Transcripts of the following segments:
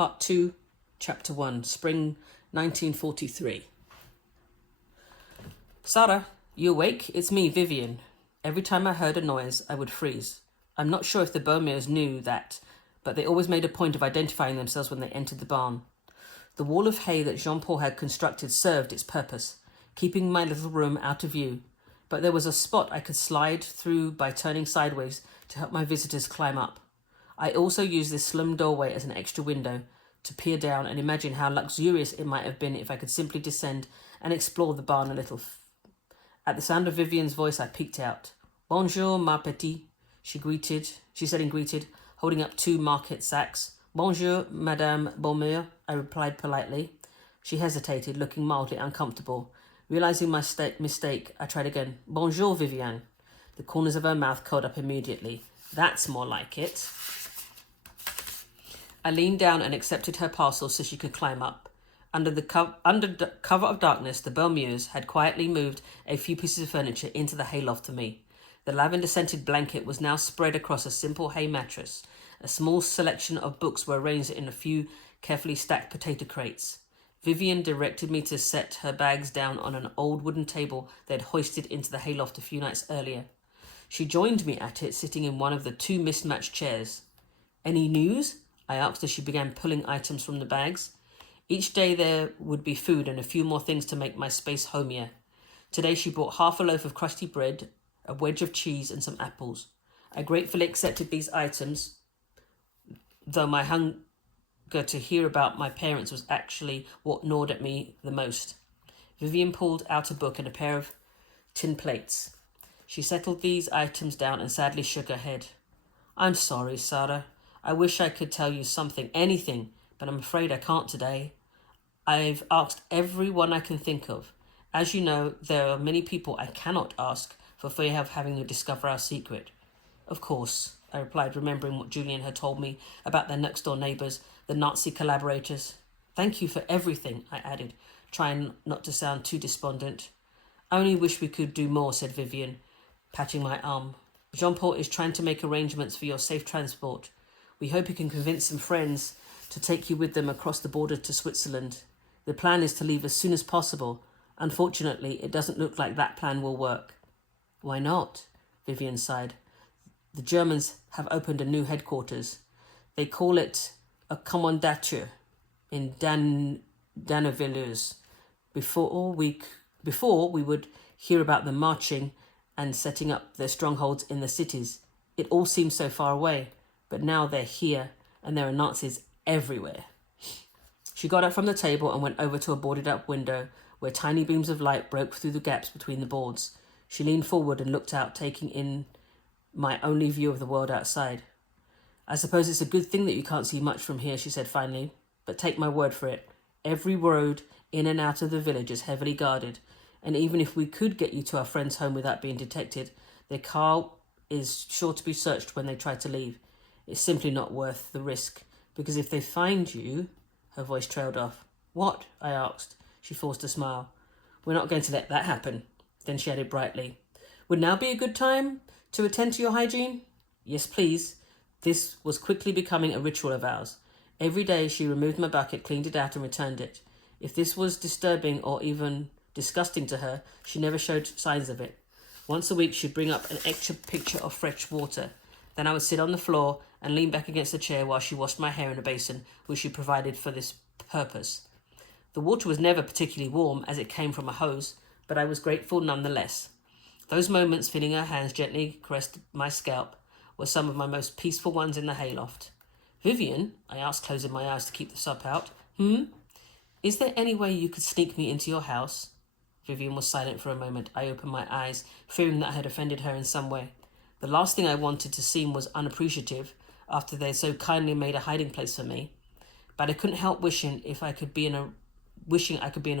Part 2, Chapter 1, Spring 1943. Sarah, you awake? It's me, Vivian. Every time I heard a noise, I would freeze. I'm not sure if the Beaumeurs knew that, but they always made a point of identifying themselves when they entered the barn. The wall of hay that Jean-Paul had constructed served its purpose, keeping my little room out of view, but there was a spot I could slide through by turning sideways to help my visitors climb up. I also used this slim doorway as an extra window to peer down and imagine how luxurious it might have been if I could simply descend and explore the barn a little. At the sound of Vivian's voice, I peeked out. Bonjour, ma petite, she said in greeted, holding up 2 market sacks. Bonjour, Madame Beaumeur, I replied politely. She hesitated, looking mildly uncomfortable. Realizing my mistake, I tried again. Bonjour, Vivian. The corners of her mouth curled up immediately. That's more like it. I leaned down and accepted her parcel so she could climb up. Under cover of darkness, the Beaumeurs had quietly moved a few pieces of furniture into the hayloft to me. The lavender-scented blanket was now spread across a simple hay mattress. A small selection of books were arranged in a few carefully stacked potato crates. Vivian directed me to set her bags down on an old wooden table they had hoisted into the hayloft a few nights earlier. She joined me at it, sitting in one of the 2 mismatched chairs. Any news? I asked as she began pulling items from the bags. Each day there would be food and a few more things to make my space homier. Today she brought half a loaf of crusty bread, a wedge of cheese and some apples. I gratefully accepted these items, though my hunger to hear about my parents was actually what gnawed at me the most. Vivian pulled out a book and a pair of tin plates. She settled these items down and sadly shook her head. I'm sorry, Sarah. I wish I could tell you something, anything, but I'm afraid I can't today. I've asked everyone I can think of. As you know, there are many people I cannot ask for fear of having to discover our secret. Of course, I replied, remembering what Julian had told me about their next-door neighbours, the Nazi collaborators. Thank you for everything, I added, trying not to sound too despondent. I only wish we could do more, said Vivian, patting my arm. Jean-Paul is trying to make arrangements for your safe transport. We hope you can convince some friends to take you with them across the border to Switzerland. The plan is to leave as soon as possible. Unfortunately, it doesn't look like that plan will work. Why not? Vivian sighed. The Germans have opened a new headquarters. They call it a Kommandatur in Dannevillers. Before we would hear about them marching and setting up their strongholds in the cities. It all seems so far away. But now they're here, and there are Nazis everywhere. She got up from the table and went over to a boarded-up window where tiny beams of light broke through the gaps between the boards. She leaned forward and looked out, taking in my only view of the world outside. I suppose it's a good thing that you can't see much from here, she said finally, but take my word for it. Every road in and out of the village is heavily guarded, and even if we could get you to our friend's home without being detected, their car is sure to be searched when they try to leave. It's simply not worth the risk, because if they find you... Her voice trailed off. What? I asked. She forced a smile. We're not going to let that happen. Then she added brightly. Would now be a good time to attend to your hygiene? Yes, please. This was quickly becoming a ritual of ours. Every day she removed my bucket, cleaned it out and returned it. If this was disturbing or even disgusting to her, she never showed signs of it. Once a week she'd bring up an extra pitcher of fresh water. Then I would sit on the floor and lean back against the chair while she washed my hair in a basin, which she provided for this purpose. The water was never particularly warm as it came from a hose, but I was grateful nonetheless. Those moments feeling her hands gently caress my scalp were some of my most peaceful ones in the hayloft. Vivian, I asked, closing my eyes to keep the sob out, is there any way you could sneak me into your house? Vivian was silent for a moment. I opened my eyes, fearing that I had offended her in some way. The last thing I wanted to seem was unappreciative after they so kindly made a hiding place for me. But I couldn't help wishing I could be in a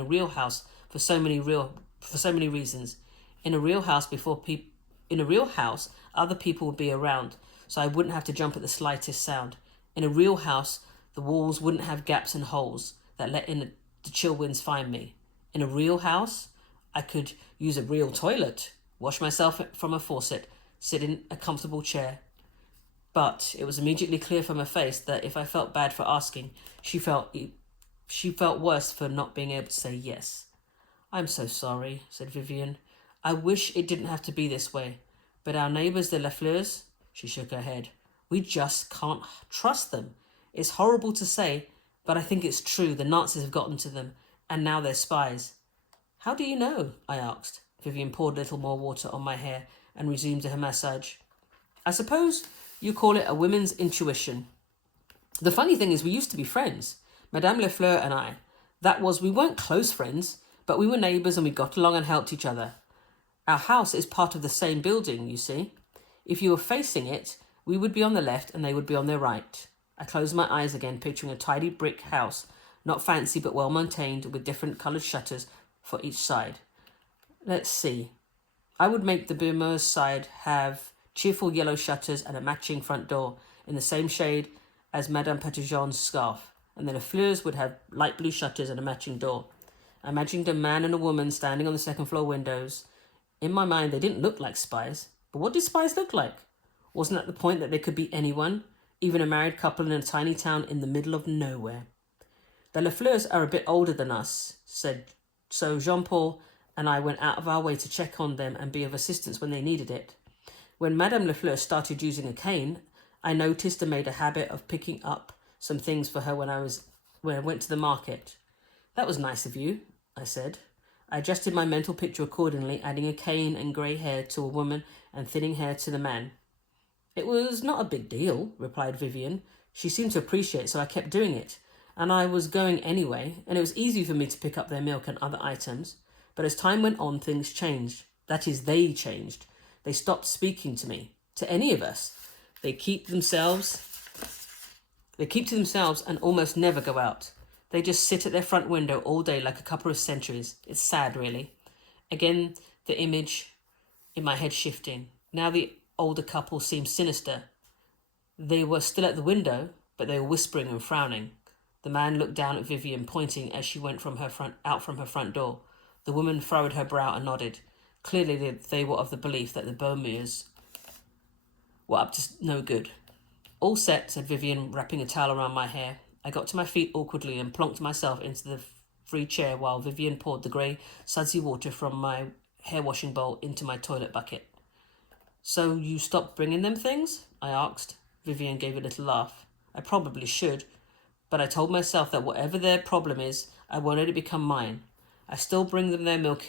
real house for so many reasons. In a real house other people would be around, so I wouldn't have to jump at the slightest sound. In a real house, the walls wouldn't have gaps and holes that let in the chill winds find me. In a real house, I could use a real toilet, wash myself from a faucet, sit in a comfortable chair. But it was immediately clear from her face that if I felt bad for asking, she felt worse for not being able to say yes. I'm so sorry, said Vivian. I wish it didn't have to be this way. But our neighbours, the Lafleurs, she shook her head. We just can't trust them. It's horrible to say, but I think it's true. The Nazis have gotten to them, and now they're spies. How do you know? I asked. Vivian poured a little more water on my hair and resumed her massage. I suppose you call it a woman's intuition. The funny thing is we used to be friends, Madame Lafleur and I. We weren't close friends, but we were neighbours and we got along and helped each other. Our house is part of the same building, you see. If you were facing it, we would be on the left and they would be on their right. I closed my eyes again, picturing a tidy brick house, not fancy but well maintained, with different coloured shutters for each side. Let's see. I would make the Beaumeur's side have cheerful yellow shutters and a matching front door in the same shade as Madame Petitjean's scarf, and then the Fleurs would have light blue shutters and a matching door. I imagined a man and a woman standing on the second floor windows. In my mind, they didn't look like spies. But what did spies look like? Wasn't that the point, that they could be anyone, even a married couple in a tiny town in the middle of nowhere? The Lafleurs are a bit older than us, so Jean-Paul and I went out of our way to check on them and be of assistance when they needed it. When Madame Lafleur started using a cane, I noticed and made a habit of picking up some things for her when I went to the market. That was nice of you, I said. I adjusted my mental picture accordingly, adding a cane and grey hair to a woman and thinning hair to the man. It was not a big deal, replied Vivian. She seemed to appreciate it, so I kept doing it. And I was going anyway, and it was easy for me to pick up their milk and other items. But as time went on, things changed. That is, they changed. They stopped speaking to me, to any of us. They keep to themselves and almost never go out. They just sit at their front window all day like a couple of sentries. It's sad, really. Again, the image in my head shifting. Now the older couple seemed sinister. They were still at the window, but they were whispering and frowning. The man looked down at Vivian, pointing as she went out from her front door. The woman furrowed her brow and nodded. Clearly they were of the belief that the Beaumeurs were up to no good. All set, said Vivian, wrapping a towel around my hair. I got to my feet awkwardly and plonked myself into the free chair while Vivian poured the grey, sudsy water from my hair-washing bowl into my toilet bucket. So you stopped bringing them things? I asked. Vivian gave a little laugh. I probably should, but I told myself that whatever their problem is, I won't let it become mine. I still bring them their milk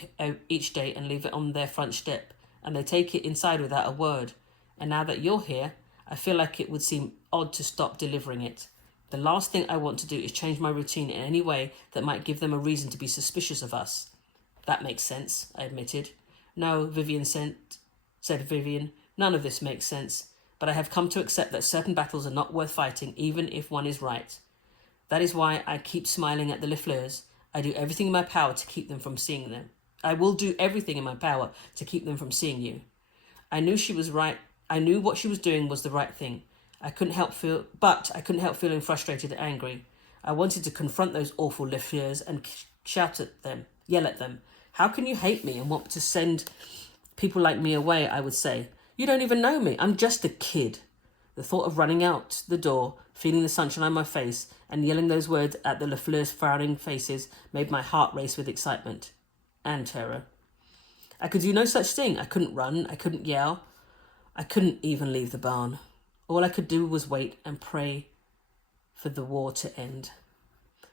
each day and leave it on their front step, and they take it inside without a word. And now that you're here, I feel like it would seem odd to stop delivering it. The last thing I want to do is change my routine in any way that might give them a reason to be suspicious of us. That makes sense, I admitted. No, said Vivian, none of this makes sense, but I have come to accept that certain battles are not worth fighting, even if one is right. That is why I keep smiling at the Lafleurs. I do everything in my power to keep them from seeing them. I will do everything in my power to keep them from seeing you. I knew she was right. I knew what she was doing was the right thing. I couldn't help feeling frustrated and angry. I wanted to confront those awful Lafleurs and shout at them, yell at them. How can you hate me and want to send people like me away, I would say. You don't even know me. I'm just a kid. The thought of running out the door, feeling the sunshine on my face, and yelling those words at the Lafleur's frowning faces made my heart race with excitement and terror. I could do no such thing. I couldn't run. I couldn't yell. I couldn't even leave the barn. All I could do was wait and pray for the war to end.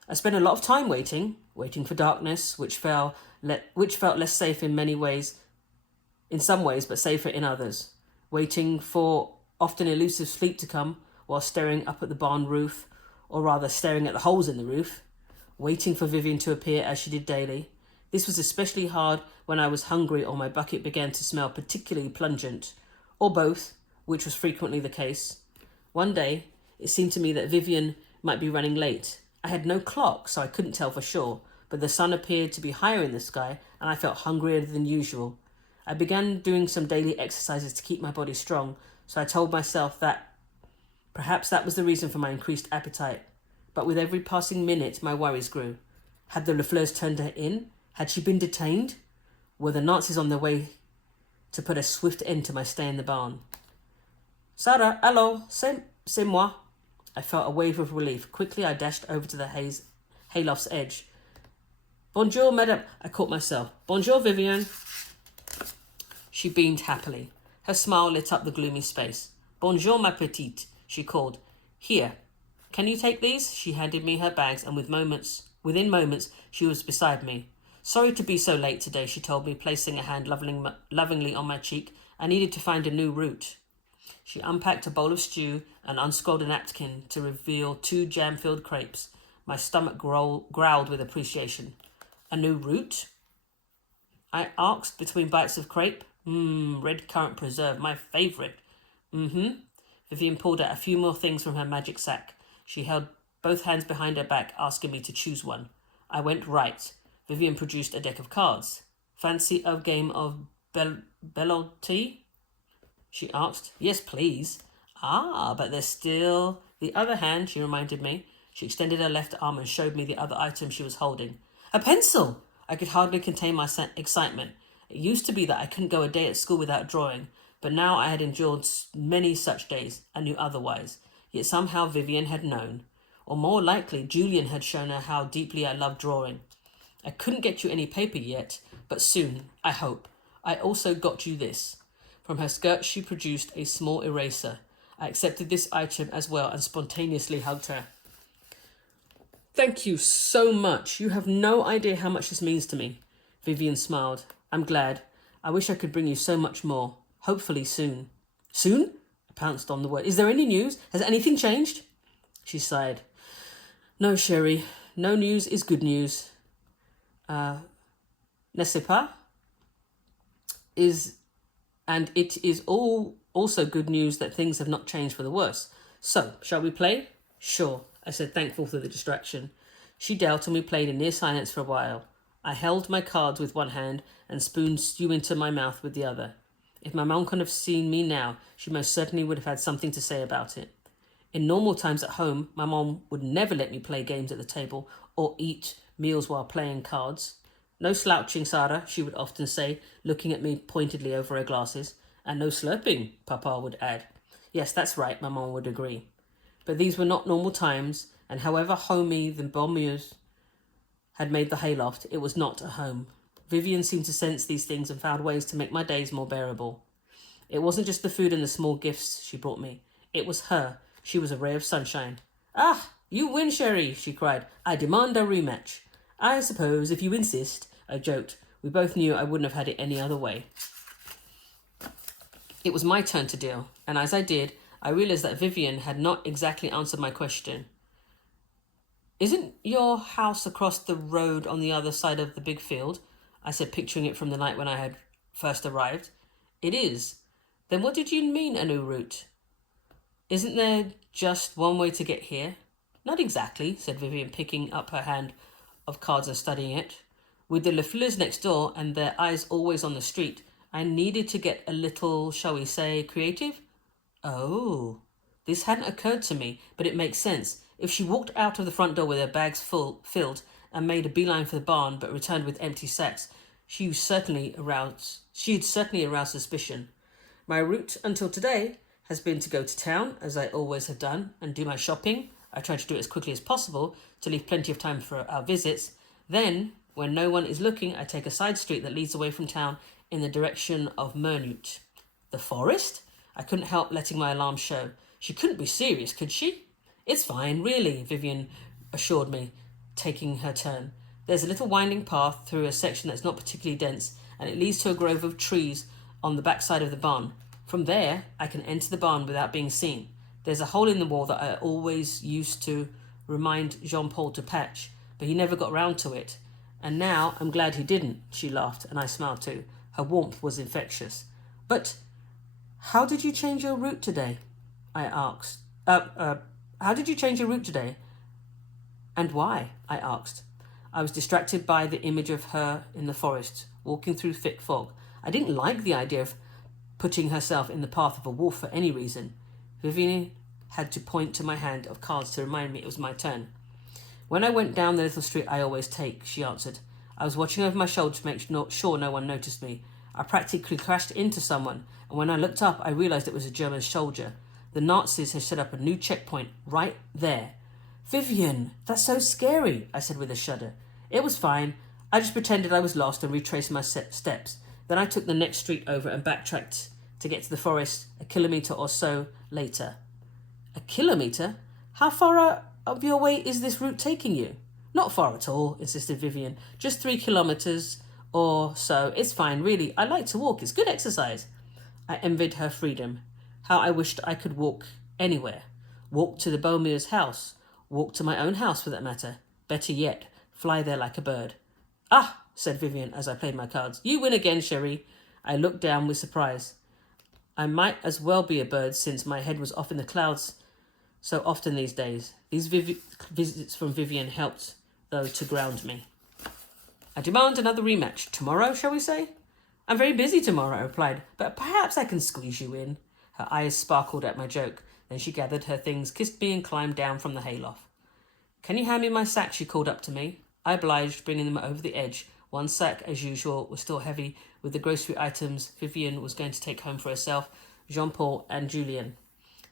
I spent a lot of time waiting for darkness, which felt less safe in some ways, but safer in others. Waiting for often elusive sleep to come while staring up at the barn roof, or rather staring at the holes in the roof. Waiting for Vivian to appear as she did daily. This was especially hard when I was hungry or my bucket began to smell particularly pungent, or both, which was frequently the case. One day, it seemed to me that Vivian might be running late. I had no clock, so I couldn't tell for sure, but the sun appeared to be higher in the sky, and I felt hungrier than usual. I began doing some daily exercises to keep my body strong, so I told myself that perhaps that was the reason for my increased appetite. But with every passing minute, my worries grew. Had the Lafleurs turned her in? Had she been detained? Were the Nazis on their way to put a swift end to my stay in the barn? Sarah, hello, c'est moi. I felt a wave of relief. Quickly, I dashed over to the hayloft's edge. Bonjour, madame. I caught myself. Bonjour, Vivian. She beamed happily. Her smile lit up the gloomy space. Bonjour, ma petite, she called. Here. Can you take these? She handed me her bags, and within moments, she was beside me. Sorry to be so late today, she told me, placing a hand lovingly on my cheek. I needed to find a new route. She unpacked a bowl of stew and unscrolled a napkin to reveal 2 jam-filled crepes. My stomach growled with appreciation. A new route? I asked between bites of crepe. Red currant preserve, my favourite. Vivian pulled out a few more things from her magic sack. She held both hands behind her back, asking me to choose one. I went right. Vivian produced a deck of cards. Fancy a game of belote? She asked. Yes, please. But there's still... The other hand, she reminded me. She extended her left arm and showed me the other item she was holding. A pencil! I could hardly contain my excitement. It used to be that I couldn't go a day at school without drawing, but now I had endured many such days. I knew otherwise. Yet somehow Vivian had known. Or more likely, Julian had shown her how deeply I loved drawing. I couldn't get you any paper yet, but soon, I hope. I also got you this. From her skirt, she produced a small eraser. I accepted this item as well and spontaneously hugged her. Thank you so much. You have no idea how much this means to me. Vivian smiled. I'm glad. I wish I could bring you so much more. Hopefully soon. Soon? I pounced on the word. Is there any news? Has anything changed? She sighed. No, Sherry. No news is good news. N'est-ce pas? And it is also good news that things have not changed for the worse. So, shall we play? Sure, I said, thankful for the distraction. She dealt and we played in near silence for a while. I held my cards with one hand and spooned stew into my mouth with the other. If my mum could have seen me now, she most certainly would have had something to say about it. In normal times at home, my mum would never let me play games at the table or eat meals while playing cards. No slouching, Sarah, she would often say, looking at me pointedly over her glasses. And no slurping, Papa would add. Yes, that's right, my mum would agree. But these were not normal times, and however homey the Belmures had made the hayloft, it was not a home. Vivian seemed to sense these things and found ways to make my days more bearable. It wasn't just the food and the small gifts she brought me. It was her. She was a ray of sunshine. Ah, you win, Sherry, she cried. I demand a rematch. I suppose, if you insist, I joked. We both knew I wouldn't have had it any other way. It was my turn to deal, and as I did, I realised that Vivian had not exactly answered my question. Isn't your house across the road on the other side of the big field? I said, picturing it from the night when I had first arrived. It is. Then what did you mean, a new route? Isn't there just one way to get here? Not exactly, said Vivian, picking up her hand of cards and studying it. With the Lefleurs next door and their eyes always on the street, I needed to get a little, shall we say, creative. Oh, this hadn't occurred to me, but it makes sense. If she walked out of the front door with her bags filled and made a beeline for the barn but returned with empty sacks, she'd certainly aroused suspicion. My route until today has been to go to town, as I always have done, and do my shopping. I try to do it as quickly as possible to leave plenty of time for our visits. Then, when no one is looking, I take a side street that leads away from town in the direction of Mernut. The forest? I couldn't help letting my alarm show. She couldn't be serious, could she? It's fine, really, Vivian assured me, taking her turn. There's a little winding path through a section that's not particularly dense, and it leads to a grove of trees on the back side of the barn. From there, I can enter the barn without being seen. There's a hole in the wall that I always used to remind Jean-Paul to patch, but he never got round to it. And now I'm glad he didn't, she laughed, and I smiled too. Her warmth was infectious. But how did you change your route today? I asked. How did you change your route today? And why? I asked. I was distracted by the image of her in the forest, walking through thick fog. I didn't like the idea of putting herself in the path of a wolf for any reason. Vivian had to point to my hand of cards to remind me it was my turn. When I went down the little street I always take, she answered. I was watching over my shoulder to make sure no one noticed me. I practically crashed into someone, and when I looked up, I realised it was a German soldier. The Nazis had set up a new checkpoint right there. Vivian, that's so scary, I said with a shudder. It was fine. I just pretended I was lost and retraced my steps. Then I took the next street over and backtracked to get to the forest a kilometre or so later. A kilometre? How far out of your way is this route taking you? Not far at all, insisted Vivian. Just 3 kilometres or so. It's fine, really. I like to walk. It's good exercise. I envied her freedom. How I wished I could walk anywhere. Walk to the Beaumuir's house. Walk to my own house, for that matter. Better yet, fly there like a bird. Ah, said Vivian as I played my cards. You win again, Cherie. I looked down with surprise. I might as well be a bird since my head was off in the clouds so often these days. These visits from Vivian helped, though, to ground me. I demand another rematch. Tomorrow, shall we say? I'm very busy tomorrow, I replied, but perhaps I can squeeze you in. Her eyes sparkled at my joke. Then she gathered her things, kissed me, and climbed down from the hayloft. Can you hand me my sack? She called up to me. I obliged, bringing them over the edge. One sack, as usual, was still heavy with the grocery items Vivian was going to take home for herself, Jean-Paul and Julien.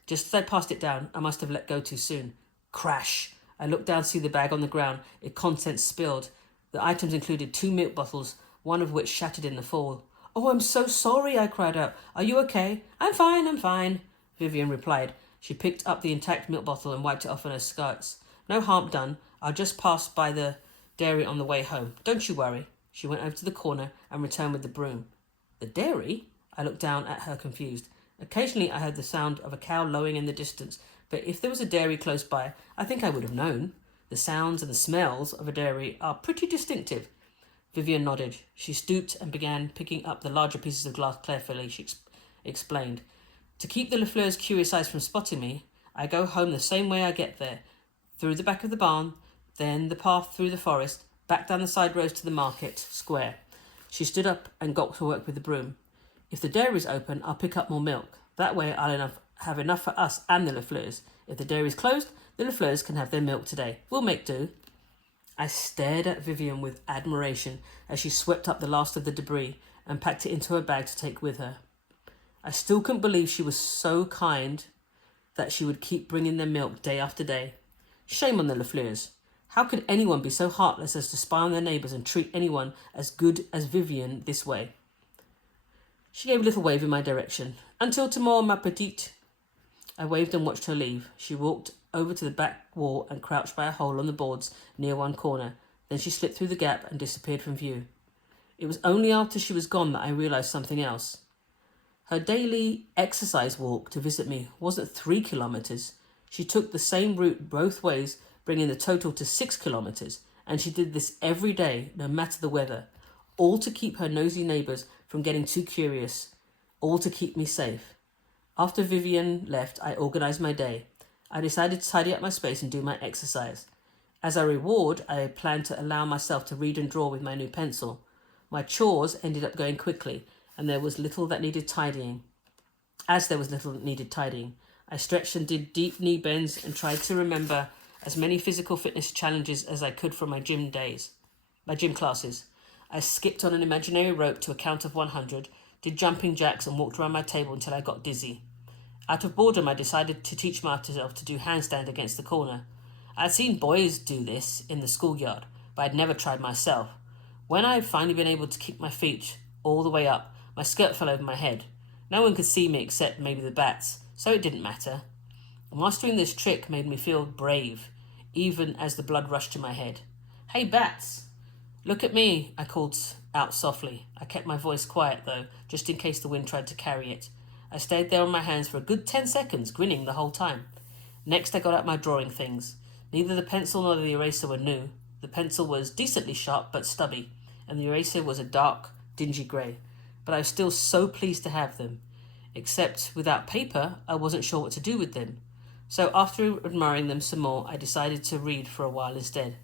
Just as I passed it down, I must have let go too soon. Crash! I looked down to see the bag on the ground, its contents spilled. The items included 2 milk bottles, one of which shattered in the fall. Oh, I'm so sorry, I cried out. Are you okay? I'm fine, Vivian replied. She picked up the intact milk bottle and wiped it off on her skirts. No harm done. I'll just pass by the dairy on the way home. Don't you worry. She went over to the corner and returned with the broom. The dairy? I looked down at her confused. Occasionally I heard the sound of a cow lowing in the distance, but if there was a dairy close by, I think I would have known. The sounds and the smells of a dairy are pretty distinctive. Vivian nodded. She stooped and began picking up the larger pieces of glass carefully, she explained. To keep the Lafleur's curious eyes from spotting me, I go home the same way I get there, through the back of the barn, then the path through the forest, back down the side roads to the market square. She stood up and got to work with the broom. If the dairy's open, I'll pick up more milk. That way I'll have enough for us and the Lafleurs. If the dairy's closed, the Lafleurs can have their milk today. We'll make do. I stared at Vivian with admiration as she swept up the last of the debris and packed it into her bag to take with her. I still couldn't believe she was so kind that she would keep bringing them milk day after day. Shame on the Lafleurs. How could anyone be so heartless as to spy on their neighbours and treat anyone as good as Vivian this way? She gave a little wave in my direction. Until tomorrow, ma petite. I waved and watched her leave. She walked over to the back wall and crouched by a hole on the boards near one corner. Then she slipped through the gap and disappeared from view. It was only after she was gone that I realised something else. Her daily exercise walk to visit me wasn't 3 kilometres. She took the same route both ways, bringing the total to 6 kilometres, and she did this every day, no matter the weather, all to keep her nosy neighbours from getting too curious, all to keep me safe. After Vivian left, I organised my day. I decided to tidy up my space and do my exercise. As a reward, I planned to allow myself to read and draw with my new pencil. My chores ended up going quickly, and there was little that needed tidying. I stretched and did deep knee bends and tried to remember as many physical fitness challenges as I could from my gym classes. I skipped on an imaginary rope to a count of 100, did jumping jacks and walked around my table until I got dizzy. Out of boredom, I decided to teach myself to do handstand against the corner. I had seen boys do this in the schoolyard, but I'd never tried myself. When I had finally been able to kick my feet all the way up, my skirt fell over my head. No one could see me except maybe the bats, so it didn't matter. Mastering this trick made me feel brave, even as the blood rushed to my head. Hey, bats! Look at me, I called out softly. I kept my voice quiet, though, just in case the wind tried to carry it. I stayed there on my hands for a good 10 seconds, grinning the whole time. Next, I got out my drawing things. Neither the pencil nor the eraser were new. The pencil was decently sharp but stubby, and the eraser was a dark, dingy grey. But I was still so pleased to have them. Except without paper, I wasn't sure what to do with them. So after admiring them some more, I decided to read for a while instead.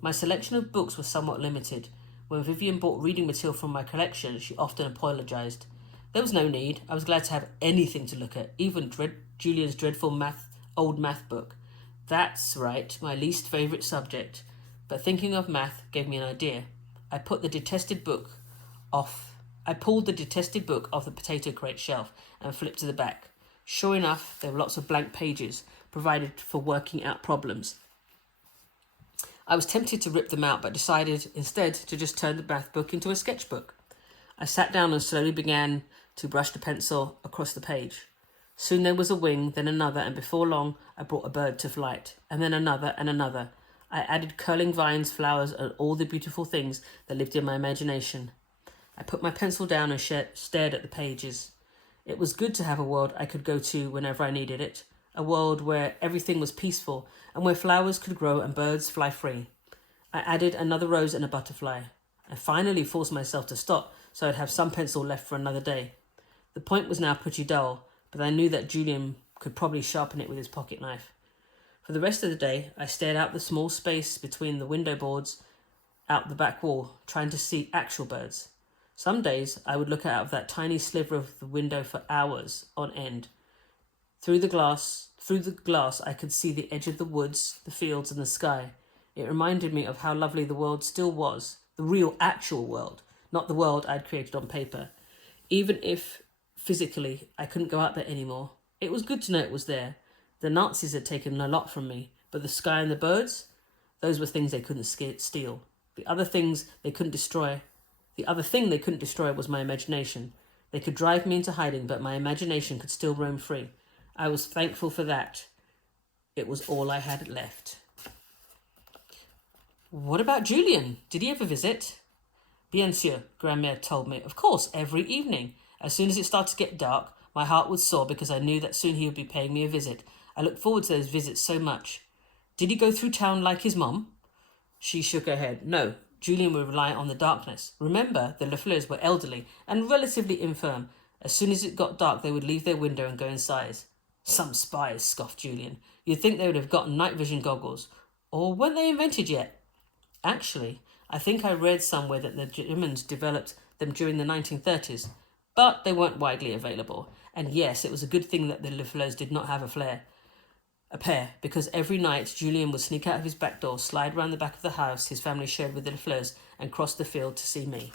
My selection of books was somewhat limited. When Vivian bought reading material from my collection, she often apologised. There was no need. I was glad to have anything to look at, even Julian's dreadful old math book. That's right, my least favourite subject. But thinking of math gave me an idea. I pulled the detested book off the potato crate shelf and flipped to the back. Sure enough, there were lots of blank pages provided for working out problems. I was tempted to rip them out, but decided instead to just turn the math book into a sketchbook. I sat down and slowly began to brush the pencil across the page. Soon there was a wing, then another, and before long I brought a bird to flight, and then another and another. I added curling vines, flowers, and all the beautiful things that lived in my imagination. I put my pencil down and stared at the pages. It was good to have a world I could go to whenever I needed it, a world where everything was peaceful and where flowers could grow and birds fly free. I added another rose and a butterfly. I finally forced myself to stop so I'd have some pencil left for another day. The point was now pretty dull, but I knew that Julian could probably sharpen it with his pocket knife. For the rest of the day, I stared out the small space between the window boards out the back wall, trying to see actual birds. Some days, I would look out of that tiny sliver of the window for hours on end. Through the glass, I could see the edge of the woods, the fields, and the sky. It reminded me of how lovely the world still was, the real, actual world, not the world I'd created on paper. Even if, physically, I couldn't go out there anymore, it was good to know it was there. The Nazis had taken a lot from me, but the sky and the birds, those were things they couldn't steal. The other thing they couldn't destroy was my imagination. They could drive me into hiding, but my imagination could still roam free. I was thankful for that. It was all I had left. What about Julian? Did he ever visit? Bien sûr, Grandmère told me. Of course, every evening. As soon as it started to get dark, my heart would soar because I knew that soon he would be paying me a visit. I looked forward to those visits so much. Did he go through town like his mum? She shook her head. No, Julian would rely on the darkness. Remember, the Lafleurs were elderly and relatively infirm. As soon as it got dark, they would leave their window and go inside. Some spies, scoffed Julian. You'd think they would have gotten night vision goggles. Or weren't they invented yet? Actually, I think I read somewhere that the Germans developed them during the 1930s, but they weren't widely available. And yes, it was a good thing that the Lafleurs did not have a pair, because every night Julian would sneak out of his back door, slide round the back of the house his family shared with the Lafleurs, and cross the field to see me.